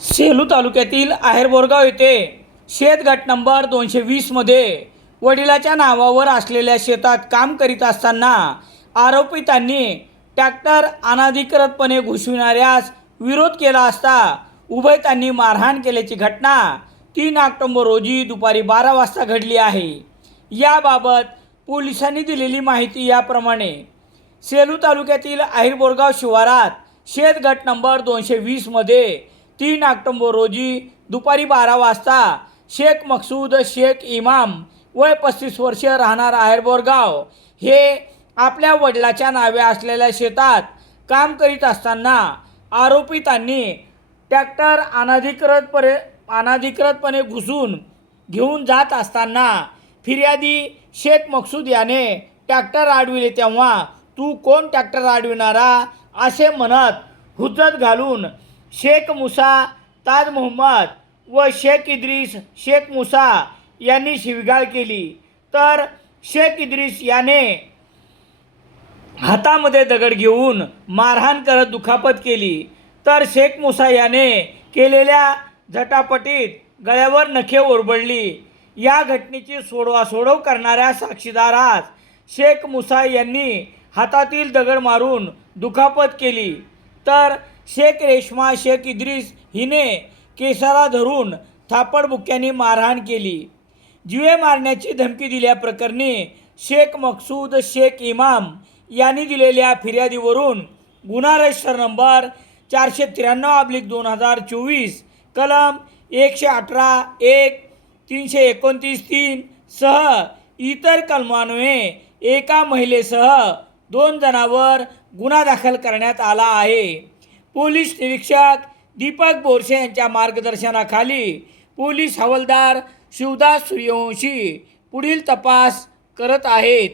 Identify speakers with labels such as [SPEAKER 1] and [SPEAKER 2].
[SPEAKER 1] सेलू तालुक्यातील आहेरबोरगाव येथे शेतगट नंबर दोनशे वीसमध्ये वडिलाच्या नावावर असलेल्या शेतात काम करीत असताना आरोपितांनी ट्रॅक्टर अनाधिकृतपणे घुसविणाऱ्यास विरोध केला असता उभयतांनी मारहाण केल्याची घटना तीन ऑक्टोंबर रोजी दुपारी बारा वाजता घडली आहे. याबाबत पोलिसांनी दिलेली माहिती याप्रमाणे सेलू तालुक्यातील आहिरबोरगाव शिवारात शेतगट नंबर दोनशे वीसमध्ये तीन ऑक्टोंबर रोजी दुपारी बारा वाजता शेख मकसूद शेख इमाम वय पस्तीस वर्ष राहणार आहेरबोरगाव हे आपल्या वडिलाच्या नावे असलेल्या शेतात काम करीत असताना आरोपितांनी ट्रॅक्टर अनाधिकृतपणे अनाधिकृतपणे घुसून घेऊन जात असताना फिर्यादी शेख मकसूद याने ट्रॅक्टर अडविले तेव्हा तू कोण ट्रॅक्टर अडविणारा? असे म्हणत हुजत घालून शेख मुसा ताज मोहम्मद व शेख इद्रिस शेख मुसा यांनी शिवगाळ केली. तर शेख इद्रिस याने हातामध्ये दगड घेऊन मारहाण करत दुखापत केली. तर शेख मुसा याने केलेल्या झटापटीत गळ्यावर नखे ओरबडली. या घटनेची सोडवासोडव करणाऱ्या साक्षीदारास शेख मुसा यांनी हातातील दगड मारून दुखापत केली. तर शेख रेशमा शेख इद्रिस हिने केसाला धरून थापडबुक्यांनी मारहाण केली. जीवे मारण्याची धमकी दिल्याप्रकरणी शेख मकसूद शेख इमाम यांनी दिलेल्या फिर्यादीवरून गुन्हा रजिस्टर नंबर चारशे त्र्याण्णव अब्लिक दोन हजार चोवीस कलम एकशे अठरा एक तीनशे एकोणतीस तीन सह इतर कलमान्वये एका महिलेसह दोन जणांवर गुन्हा दाखल करण्यात आला आहे. पोलीस निरीक्षक दीपक बोरसे यांच्या मार्गदर्शनाखाली पोलीस हवालदार शिवदास सूर्यवंशी पुढील तपास करत आहेत.